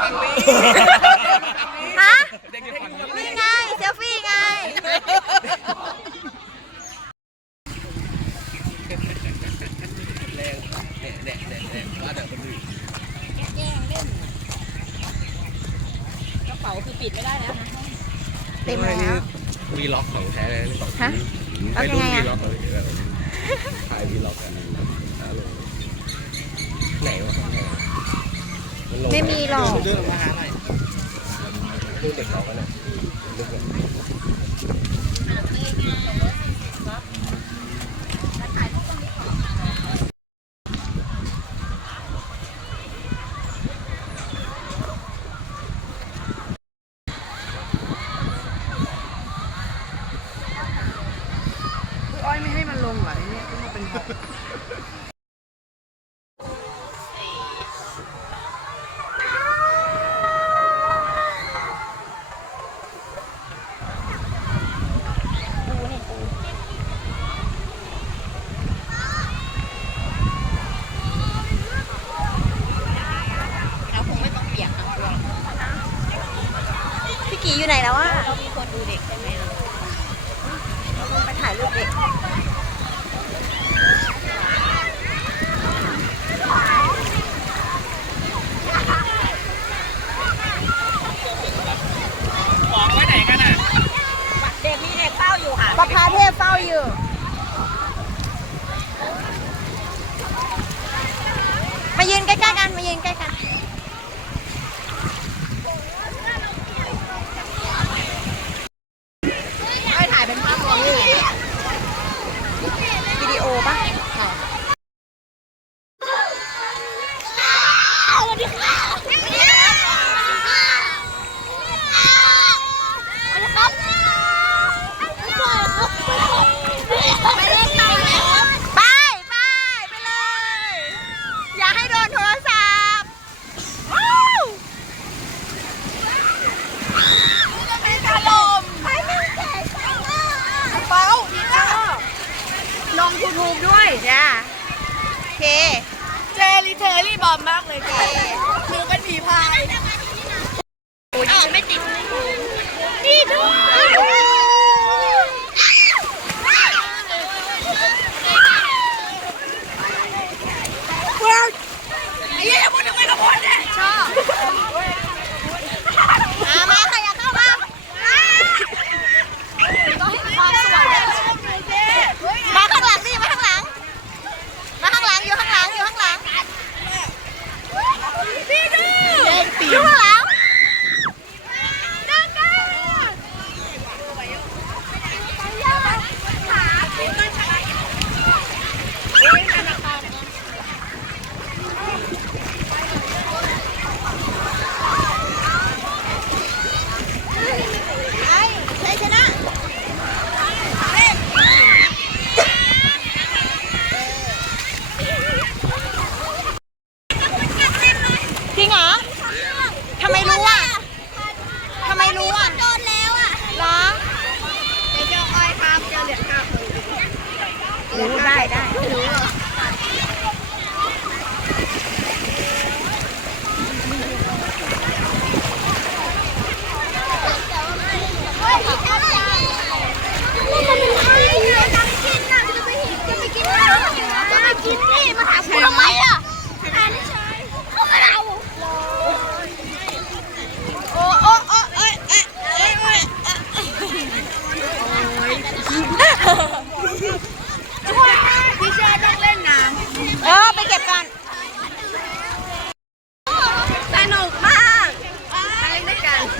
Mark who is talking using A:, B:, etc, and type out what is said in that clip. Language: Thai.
A: ฝั่งนี้
B: ฮะ
A: เด็กฝั่งนี้
B: นี่ไงเซลฟี่ไง
A: แรงเนี่ยเนี่ยเนี่ยเนี่ยว่าแต่คนอื่น
C: กระเป๋าคือปิดไม่ได้แล้วนะ
B: เต็มแล้ว
A: วีล็อกของแท้เลย
B: ฮะ
A: ไม่รู้
B: เอายังไงอะ
A: วีล็อกอะไรแบบถ่ายวีล็อกกันไหนวะ
B: ไม่มีหรอก
A: เดินมาหาหน่อยดูเด็กเรากันเลยอ้
D: อยไม่ให้มันลงเหรอเนี่ยที่มันเป็นหอก
C: เราคงไม่ต้องเปียกทั้งตัว
B: พี่กีอยู่ไหนแล้วอะ
C: เรามีคนดูเด็กใช่ไหมอะ
B: ไปถ่ายรูปเด็ก
A: ของไว้ไหนกันอะ
C: เด็กมีเด็กเฝ้าอยู่ค่ะ
B: ประพาเทพเฝ้าอยู่มายืนใกล้ๆกันมายืนใกล้กัน
C: ไม่ถ่ายเป็นภาพรวมเลย
B: วิดีโอปะ ไปไปไปเลย อย่าให้โดนโทรศัพท์ว้าวเป้าดีจ้า ลงทูทูบด้วย จ้า โอเค
C: เจลิเทอรี่บอมมากเลยเจนผีพายอ้าวไม่ติดนี่ด้วย ไอ้เหี้ยพูดถึงไม่กระพนเนี่ย
B: ชอบอะมาค่ะอย่าเข้ามาก็ให้ความสวยมาข้างหลังสิมาข้างหลัง มาข้างหลังอยู่ข้างหลังอยู่ข้างหลัง อยู่